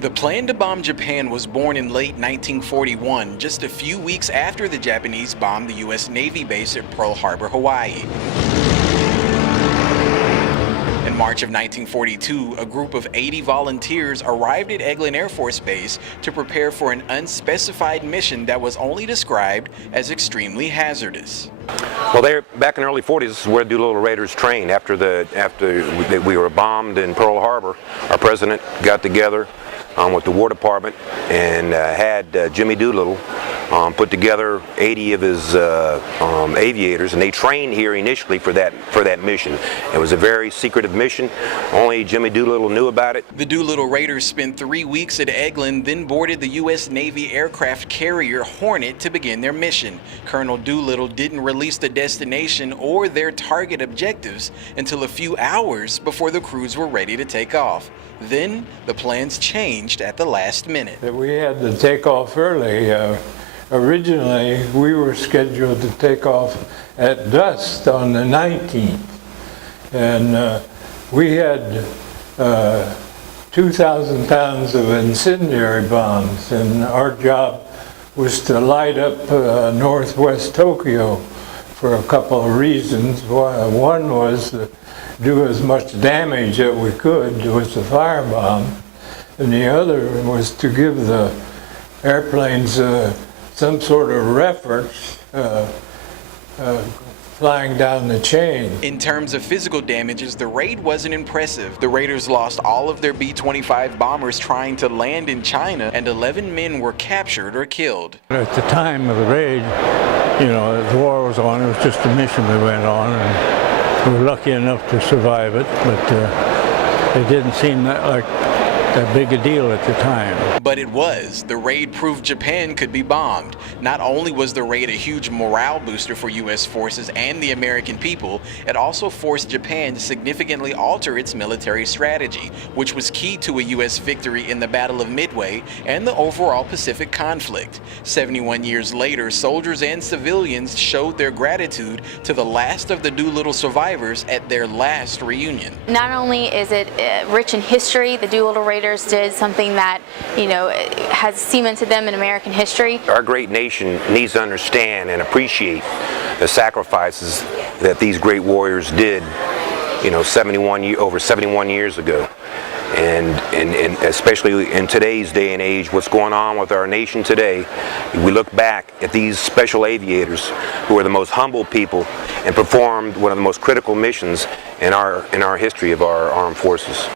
The plan to bomb Japan was born in late 1941, just a few weeks after the Japanese bombed the U.S. Navy base at Pearl Harbor, Hawaii. In March of 1942, a group of 80 volunteers arrived at Eglin Air Force Base to prepare for an unspecified mission that was only described as extremely hazardous. Well, back in the early 40s, this is where Doolittle's Raiders trained. After we were bombed in Pearl Harbor, our president got together with the War Department and had Jimmy Doolittle put together 80 of his aviators, and they trained here initially for that mission. It was a very secretive mission. Only Jimmy Doolittle knew about it. The Doolittle Raiders spent 3 weeks at Eglin, then boarded the U.S. Navy aircraft carrier Hornet to begin their mission. Colonel Doolittle didn't release the destination or their target objectives until a few hours before the crews were ready to take off. Then the plans changed at the last minute. We had to take off early. Originally, we were scheduled to take off at dusk on the 19th. And we had 2,000 pounds of incendiary bombs, and our job was to light up northwest Tokyo for a couple of reasons. One was to do as much damage that we could with the firebomb, and the other was to give the airplanes some sort of reference flying down the chain. In terms of physical damages, the raid wasn't impressive. The Raiders lost all of their B-25 bombers trying to land in China, and 11 men were captured or killed. At the time of the raid, the war was on. It was just a mission we went on, and we were lucky enough to survive it, but it didn't seem like that big a deal at the time. But it was. The raid proved Japan could be bombed. Not only was the raid a huge morale booster for U.S. forces and the American people, it also forced Japan to significantly alter its military strategy, which was key to a U.S. victory in the Battle of Midway and the overall Pacific conflict. 71 years later, soldiers and civilians showed their gratitude to the last of the Doolittle survivors at their last reunion. Not only is it rich in history, the Doolittle Raiders did something that, has cemented them in American history. Our great nation needs to understand and appreciate the sacrifices that these great warriors did, over 71 years ago. And especially in today's day and age, what's going on with our nation today, we look back at these special aviators who are the most humble people and performed one of the most critical missions in our history of our armed forces.